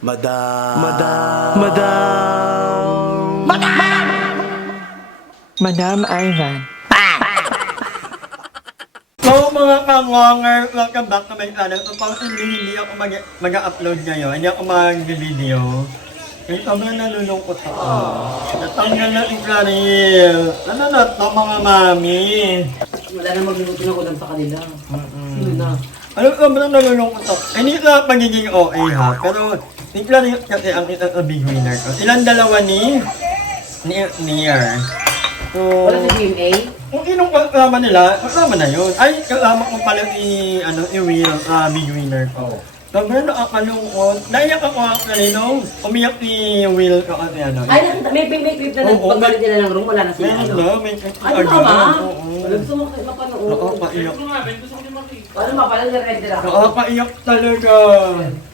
Madam. Madam Ivan. So mga ka-ngonger, welcome back to my channel. So pang hindi ako mag-upload ngayon, hindi ako mag-video. Eh, sobrang nalulungkot ako. Natanggal na si Claril. Ano na to mga mami? Wala na magluluto ng ulam sa kanila. Sino na? Ano, sobrang nalulungkot ako. Hindi na pagiging OA ha, pero si Claril kasi ang isa sa big winner ko. Silang dalawa ni Nier. So, Wala sa GMA? kung inong kasama nila, kasama na yun. Ay, kasama ko pala si Will, big winner ko. Sobrang nakakalungkot. Naiyak ako actually nung umiyak si Will ko kasi ano. Ay, nakita, may clip na Oo, paggalit nila ng room, wala na sila. Meron Ano? na, may Ano ka ba? Oo. Gusto mo mapanood? Nakakaiyak. Ano ba pala nire-render ako? Nakakaiyak talaga.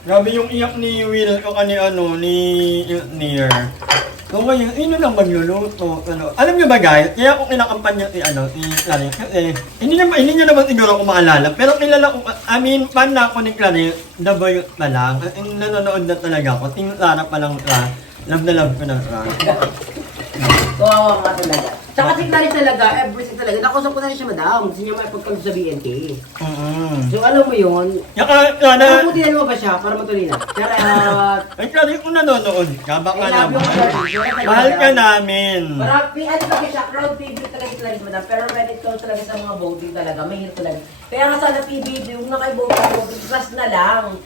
Grabe yung iyak ni Will ko ni Nier. So ngayon, yun lang magluluto. Alam niyo ba guys, kaya ako kinakampanya si Claril. Kasi hindi niya naman siguro ako maalala. Pero kilala ko, fan na ako ni Claril, the boy pa lang. Kasi nanonood na talaga ako. Tinglara pa lang siya. Love na love ko na siya. Kawawa nga talaga. Tsaka si Clarice talaga, everything talaga. Nakausap ko na rin siya, madam. Gusto niya makipagkaroon sa BNK. So alam mo yun, nakukutin mo ba siya para matuloy na? Charot! Ay, Claril, kung nanonood ka, baka I love you, naman. Clarice. Mahal ka namin. Marami, ano talaga siya, crowd favorite talaga si Clarice, madam. Pero when it comes talaga sa mga voting talaga, mahirap talaga. Kaya nga sana PBB, huwag na kayo voting, plus na lang.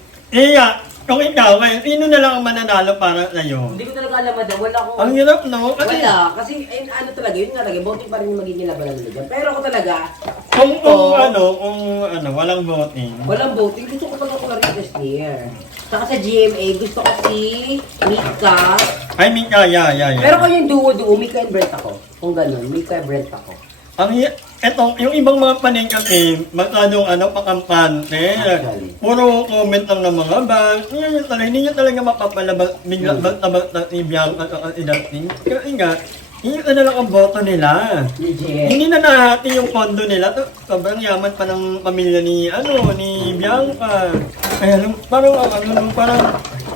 Kung ikaw, sino na lang ang mananalo para sa'yo? Hindi ko talaga alam, madam. Wala akong... Ang hirap, no? Wala. Kasi, ano talaga, yun nga talaga. Voting pa rin yung magiging labanan nila dyan. Pero ako talaga, Kung walang voting. walang voting. Gusto ko talaga Clarice Nier. Saka sa GMA, gusto ko si Mika. Ay, Mika, yeah. Pero kung yung duo-duo, Mika and Brent ako. Kung ganun, Mika and Brent ako. Yung ibang mga panin kasi, masyadong pakampante. Puro comment lang ng mga bang. Hindi nyo talaga mapapalabas, bigla basta si Bianca at si Dustin. Kasi nga, hindi na lang ang boto nila. Legit. Hindi na nahati yung pondo nila. Sobrang yaman pa ng pamilya ni Bianca. Kaya parang,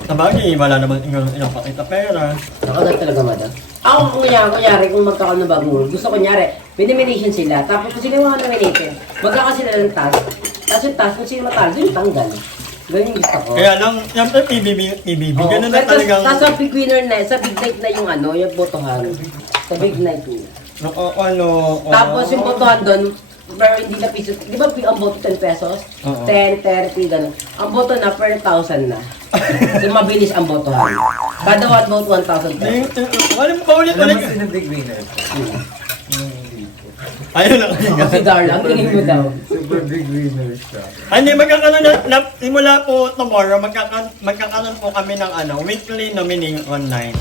sabagay, wala naman ilang pakita pera. Ako na talaga, madam. Ako kunyari, kung magkakaroon ng bagong rule, gusto kunyari, may nomination sila, tapos kung sila yung mga nominated, magkaka sila ng task. Tapos yung task, kung sino matalo, yun tanggal. Ganun yung gusto ko. Kaya lang, siyempre PBB, ganun na talagang... Tapos sa big winner na, sa big night na yung botohan. Sa big night niya. Tapos yung botohan doon, pero hindi na piso. Di ba ang boto 10 pesos? Oo. 10, 30, gano'n. Ang boto na per 1,000 na. So mabilis ang botohan. Kada one vote 1,000 pesos. Alam mo ba ulit? Alam mo sino big winner? Ayun lang. Si Darla, ang tingin mo daw. Super big winner siya. Hindi, magkakaroon simula po tomorrow, magkakaroon po kami ng weekly nomination night.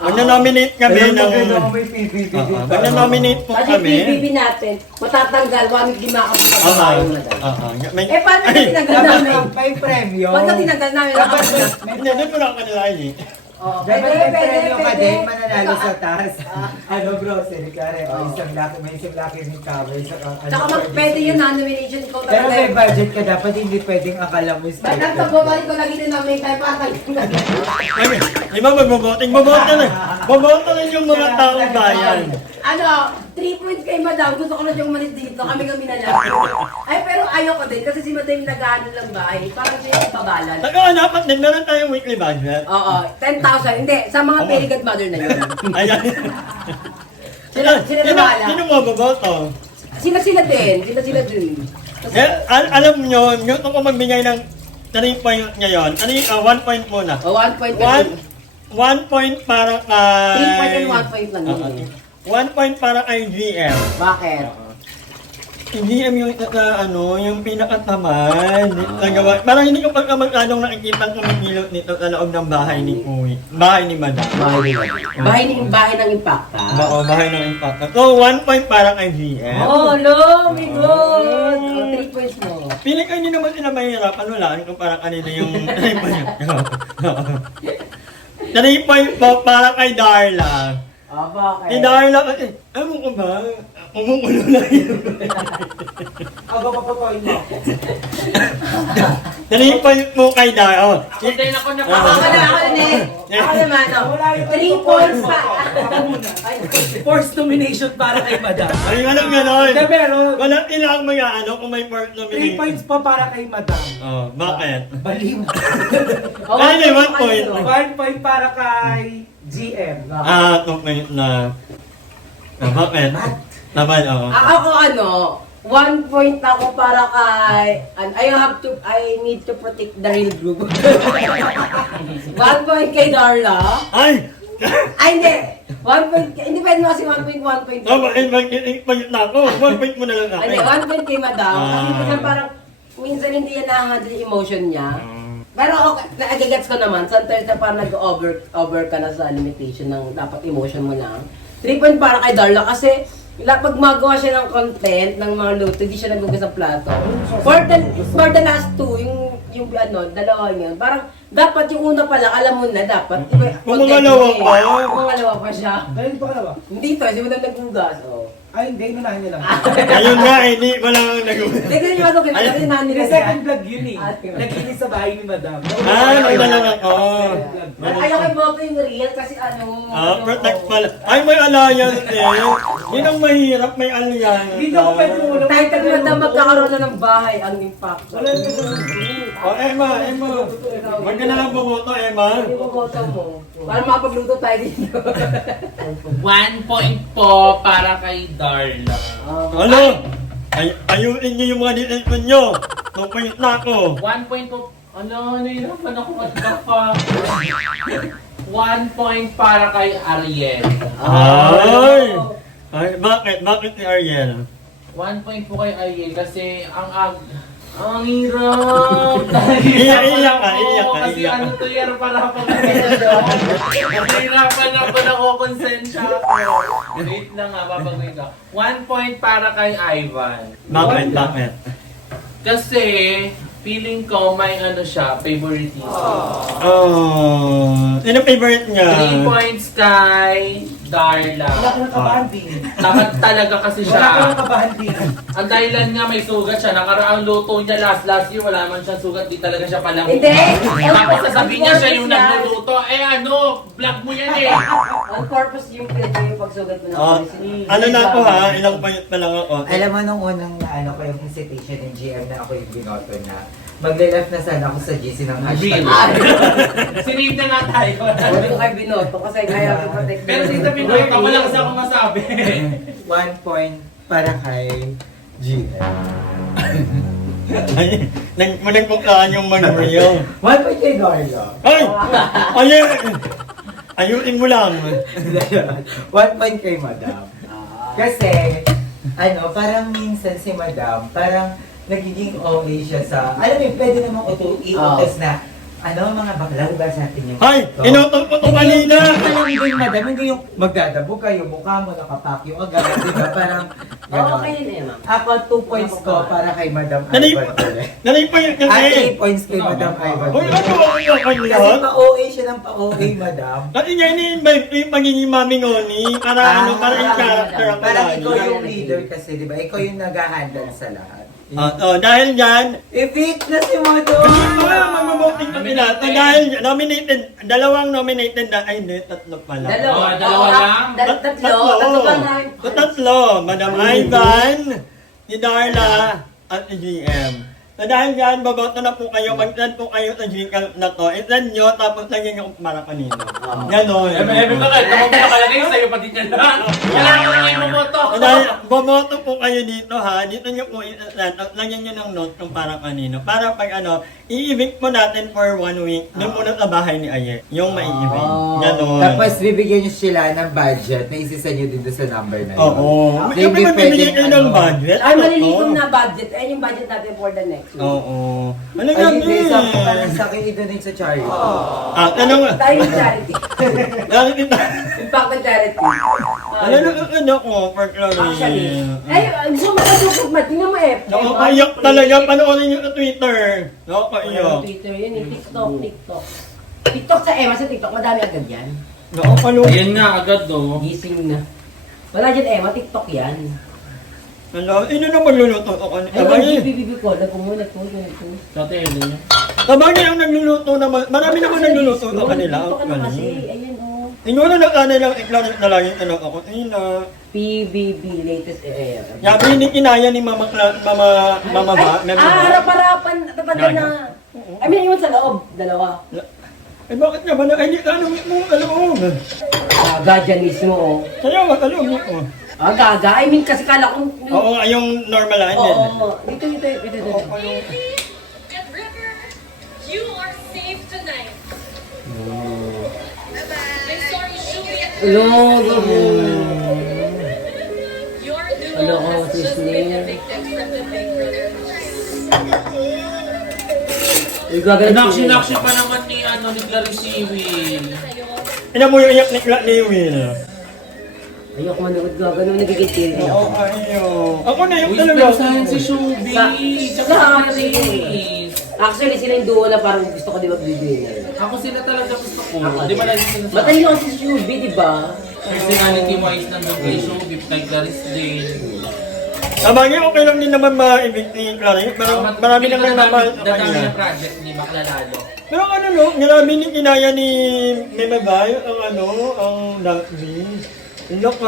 Magna-nominate kami ng... may PPP dito. Magna-nominate po Kasi yung kami. PBB natin, matatanggal, 1 week di makapunta sa bahay mo na daw. May... Paano na tinanggal namin? May premyo. Paano tinanggal namin? Hindi, doon ko lang kanila Pwede, May pwede, premyo ka pwede. din, mananalo sa taas. Grocery ka rin. O isang laki, may isang laki ng cover. Tsaka pwede yun na, nomination ko Pero talaga. may budget ka dapat, hindi pwedeng akala mo Ba't nagpagbabalik ko lagi din namin tayo patay? Di ba magboboting? Boboto na yung mga taong bayan. Ano, 3 points kay madam. Gusto ko na siyang umalis dito. Kami na lang. Ay, pero ayaw ko din. Kasi si madam nag-ano lang bahay. Parang siya yung pabalan. Dapat din, meron tayong weekly budget. Oo, 10,000. Hindi, sa mga very godmother na yun. Ayan. Sila na bahala. Sino mo boboto? Sila din. Alam nyo, gusto ko magbigay ng 3 point ngayon. 1 point muna. O, 1 point. 1 point para kay... 3 point and 1 point lang yun. 1 point para kay GM. Bakit? Si GM yung pinakatamad. Parang hindi ko pagkamadong nakikita ang kumikilot nito sa loob ng bahay ni Uy. Bahay ni Madam. Bahay ng impact, ha? Oo, bahay ng impact. So, 1 point para kay GM. Oh, no! My God! 3 points mo. Pili ko hindi naman sila mahirapan. Wala kung parang kanina yung 3 point. 3 point po para kay Darla. Bakit? Si Darla kasi, alam mo ko ba, umuulo na yun. Ako papapain mo. Nalipayot mo kay Dao. Ako din ako na Ako naman, oh. 3 points pa. First nomination para kay Madam. Ay, walang ganon. Hindi, meron. Walang ilang mga ano kung may part 3 nomination. points pa para kay Madam. Oh, bakit? Baliw. Ay, may 1 point. 1 point para kay GM. 2 point na. Bakit? Naman, oo. Ako 1 point ako para kay I need to protect the real group. 1 point kay Darla. Ay! Ay, hindi. 1 point, hindi pwede mo kasi 1 point, 1 point. Bakit na ako? 1 point mo na lang Hindi, ako. 1 point kay Madam. Kasi minsan parang, minsan hindi yan nakahandle yung emotion niya. Pero okay, nagagets ko naman, sometimes na parang nag-over ka na sa limitation ng dapat emotion mo lang. 3 point para kay Darla kasi pag magawa siya ng content, ng mga luto, hindi siya nagugas ng plato. For the last two, yung dalawa yun, parang dapat yung una pa lang, alam mo na dapat. Kung mangalawa pa. Kung mangalawa pa siya. Ayun pa ka na ba? Hindi to, hindi mo na nagugas. Oh. Ay, hindi. Inunahan niya lang. Ayun nga, hindi mo lang nag-uwi. Hindi, kasi yung kasi nanin Yung nila. second vlog yun eh. Naginis sa bahay ni Madam. Nagdala ako. Ayaw kay Boto yung real kasi Protect pala. Ay, may alliance eh. Yun ang mahirap, may alliance. Hindi ako pwede muna. Kahit tag na magkakaroon na ng bahay ang impact. Wala na sa Oh, Emma. Huwag ka na lang bumoto, Emma. Hindi mo boto mo. Para makapagluto tayo dito. 1 point po para kay Darla. Ano? Ayusin niyo yung mga decision nyo. 2 point na ako. 1 point po. Ano, nahirapan ako magkapa. 1 point para kay Ariel. Ay, bakit? Bakit si Ariel? 1 point po kay Ariel kasi ang hirap. Iyak ka. Kasi ano to yan para nahirapan ako na konsensya ako. Wait lang nga, babagay ka. 1 point para kay Ivan. Bakit? Kasi feeling ko may siya, favoritism. Oh, sino favorite niya? 3 points kay Darla. Wala ka ng kabanding. Dapat talaga kasi Wala ka siya. ng kabanding. Ang dahilan nga may sugat siya. Nakaraang luto niya last year, wala man siyang sugat. Di talaga siya palang. Hindi! Tapos sasabihin niya siya yung nagluluto. Vlog mo yan eh. On purpose yung pagsugat mo na Ano na ako ha? Ilang point na lang ako. Alam mo nung unang naano ko yung incitation ng GM na ako yung binoto na magle-left na sana ako sa GC ng hashtag. Sinave na nga tayo. Huwag ko kayo binoto kasi kaya ko protect. Pero sa Pinoy, wala kasi ako masabi. 1 point para kay GM. Ay, nagpuklaan yung Manurio. 1 point kay Darla. Ay! Ayusin mo lang. 1 point kay Madam. Kasi, parang minsan si Madam, parang nagiging okay siya sa, alam mo, pwede namang iutos na, mga bakla, ba sa atin yung... Ay! Inutot ko to kanina! Alam din, Madam, hindi yung magdadabo kayo, mukha mo, nakapakyo agad, di ba? Parang, Okay yun eh, ma'am. Ako, 2 points ko para kay Madam Nanay Ivan ulit. pa yun kasi. 3 points kay Madam Ivan Uy, ulit. ano ang Kasi kanya? pa-OA siya ng pa-OA, Madam. Kasi niya ini-invite ko yung pagiging maming Oni para para yung character ang Parang palagi. ikaw yung leader kasi, di ba? Ikaw yung nag-handle sa lahat. Dahil dyan, I-beat na si Madam! mabubuting kami natin. Dahil nominated, dalawang nominated na, ay hindi, tatlo pala. Dalawa lang? Tatlo ba namin? Tatlo. Madam Ivan, si Darla, at si GM. So dahil dyan, baboto na po kayo. Pag-send po kayo sa GM na to, i-send nyo, tapos lagyan nyo kung para kanino. Ganon. Eme bakit? Ako nakalagay sa'yo pati niya lang. Kailangan ko na yung mamoto. Dahil bomoto po kayo dito ha, dito nyo po i-send, at lagyan nyo ng note kung para kanino. Para pag i-evict mo natin for 1 week, doon muna sa bahay ni Aye, yung mai-evict. Ganon. Tapos bibigyan niyo sila ng budget na isisend niyo din doon sa number na yun. Oo. Hindi Siyempre magbibigay kayo ng ano. budget. Ay, malilikom na budget. Ayun yung budget natin for the next week. Oo. Ano Ay, nga hindi. Sa akin i-donate sa charity. tanong nga. Tayo yung charity. Bakit kita? Impact ng charity. Ano ko, for Actually. Chloe? Ay, gusto mo kasukot ba? Tingnan mo eh. Nakakaiyak talaga. Panoorin nyo sa Twitter. Nakakaiyak. Twitter yun eh. TikTok. TikTok sa Emma, sa TikTok, madami agad yan. Nakakalo. Ayun nga agad do. Gising na. Wala dyan Emma, TikTok yan. Ano, na magluluto ako. Ay, bibi ko. Nagpungo. Dati yun yun. Tabagi ang nagluluto naman. Marami naman nagluluto sa kanila. Dito ka na kasi. Actually. Ayan, oh. Inuna na kanilang iklarin na laging ano ako. PBB, latest Yabi ni kinaya ni Mama ba? harap-harapan. Tatanda na. I mean, yung sa loob. Dalawa. Eh bakit nga ba na? Ay, ano mo, alam mo. Gaga dyan mismo, oh. Kaya ba, alam mo. Gaga. I mean, kasi kala ko... Oo, yung normal lang Oo, yan. dito. Good River, you are safe tonight. Bye-bye. I'm sorry, Juliet. Hello, Your Hello, duo has just Disney. been evicted from the Big Brother house. Naksi pa naman ni Clarice si Will. Ina mo yung iyak ni Will. Ayoko manood gaga nung nagiging Oo, ayo. Ako na yung Uy, talaga. saan si Shubi? Tsaka si Clarice. Actually, sila yung duo na parang gusto ko di ba bibigyan. Ako sila talaga gusto ko. Di ba lagi sila sa... Matalino kasi si Shubi, di ba? Personality wise nandun kay Shubi, kay Clarice din. Sabagay, okay lang din naman ma-evict ni Clarice. Pero marami nang nagmamahal sa Dadami kanya. ng project, di ba klalalo? Pero ano no, marami ni kinaya ni Memabay ang Darkby. Look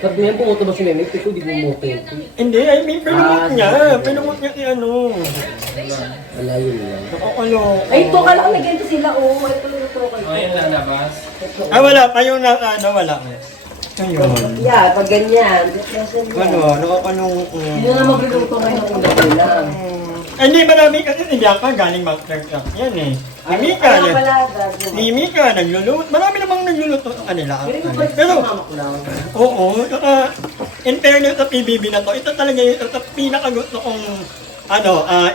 Pag may pumunta ba si Meme, ko di bumuti. Hindi, I mean, pinumot niya. Pinumot niya si ano. Wala yun lang. Nakakalo. Ay, ito ka lang nag-ento sila, oh. Ito kayo. O, yan lalabas. Ah, wala pa yung wala. Ayun. Yeah, pag ganyan. Nakakanong... Hindi na magluluto ngayon ng ulam lang. Hindi, marami kasi si Bianca galing Masterchef. Yan eh. Si Mika, Ano pala, si Mika nagluluto. Marami namang nagluluto sa kanila. Pero, Oo, in fairness sa PBB na to, ito talaga yung pinakagusto kong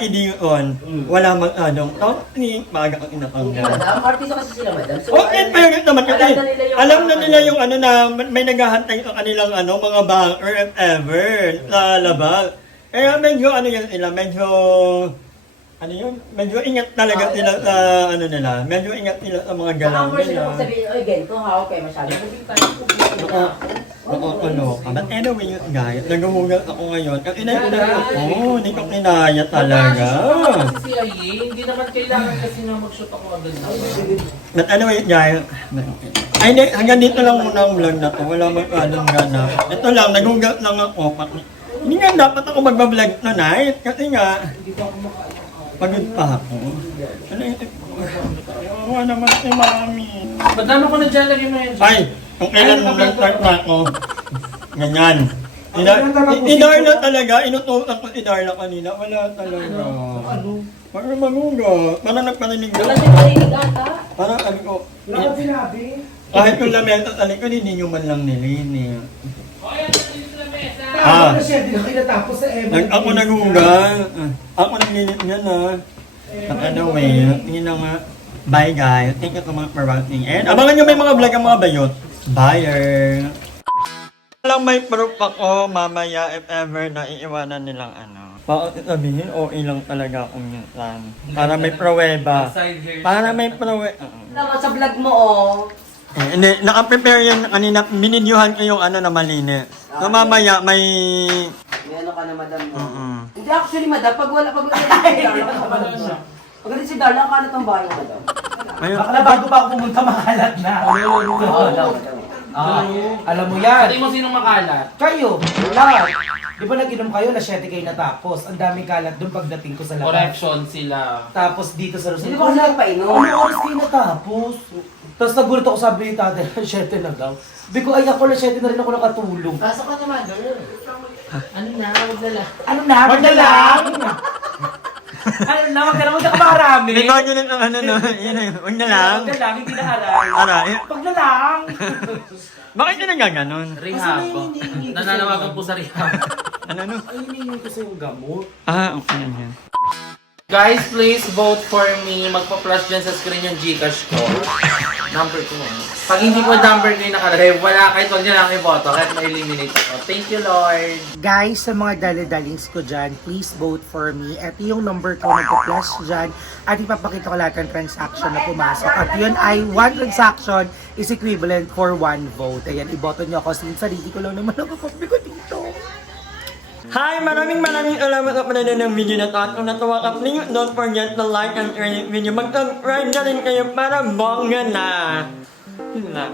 idiyon. Wala ni maga ang inatanggal. madam, artista kasi sila, madam. So, Oh, in fairness naman kasi, alam na nila yung alam na nila yung na may naghahantay sa kanilang mga banker if ever sa labas. Kaya medyo medyo ingat talaga sila sa nila. Medyo ingat sila sa mga galaw Saka sila nila. sabihin, oy, ganito ha, okay, masyado. But anyway, guys, naghuhugas ako ngayon. Kasi hindi ko kinaya talaga. Kasi si Aye, hindi naman kailangan kasi na mag-shoot ako agad. But anyway, guys, hanggang dito lang muna ang vlog na to. Wala magkadong gana. Ito lang, naghugas lang ako. Hindi nga dapat ako magbablog tonight. Kasi nga, pagod pa ako. Ayaw naman si Mami. Ba't naman ko na dyan, lagyan mo yan dyan? Ay, kung kailan mo nag-start na ako. Ganyan. Si Darla talaga, inutusan ko si Darla kanina. Wala talaga. Parang maguga. Parang nagpaninig Wala na. siya narinig ata. Parang ano ko. Kahit yung lamesa sa likod, hindi nyo man lang nilinis. Ano siya, di na kinatapos sa Evan. Ako naguga. Ako naglinis niya na. At anyway, yun na nga. Bye guys. Thank you so much for watching. And abangan nyo may mga vlog ang mga bayot. Bye! Lang may proof ako mamaya if ever na iiwanan nilang Bakit sabihin, ilang talaga akong minsan. Para may pruweba. Para may pruweba. Naman sa vlog mo, oh. Hindi, naka-prepare yan kanina. Minidyuhan ko yung na malinis. So mamaya may... May ano ka na, madam. Mm-mm. Hindi, actually, madam, pag wala si Darla, kalat ang bahay, madam. Ayun. Bakla bago pa ako pumunta makalat na. Alam mo yan. Pati mo sinong makalat? Kayo, lahat. Di ba nag-inom kayo, na 7 kayo natapos. Ang daming kalat doon pagdating ko sa labas. Correction sila. Tapos dito sa Rosario. Hindi ba kasi nagpainom? Ano oras kayo natapos? Tapos nagulat ako, sabi ni tatay, 7 na daw. Sabi ko, ay ako na 7 na rin ako nakatulog. Pasok ka naman, Darla. Ano na? Huwag na lang. Ano na? Wag na lang! Ano na? Wag ka na, wag ka makarami. May bago na yun na yun. Huwag na lang. Wag na lang, hindi na aral. Aray. Wag na lang! Bakit yun nagaganon? Rehab. Nananawagan po sa rehab. Ano? Ay, hinihingi ko sa'yo gamot. Okay yan. Guys, please vote for me. Magpa-flash dyan sa screen yung Gcash ko. Number 2. Pag hindi po number ko yung nakalagay, wala kahit huwag nyo lang i-boto. Kahit ma-eliminate ako. Thank you, Lord. Guys, sa mga dali-dalings ko dyan, please vote for me. Ito yung number ko, nagpa-plus dyan. At ipapakita ko lahat ng transaction na pumasok. At yun ay 1 transaction is equivalent for 1 vote. Ayan, iboto nyo ako since sarili ko lang naman ang kapag ko dito. Hi! Maraming salamat sa panonood ng video na to. At kung natuwa ka, please don't forget to like and share this video. Mag-subscribe na rin kayo para bongga na. Yun lang.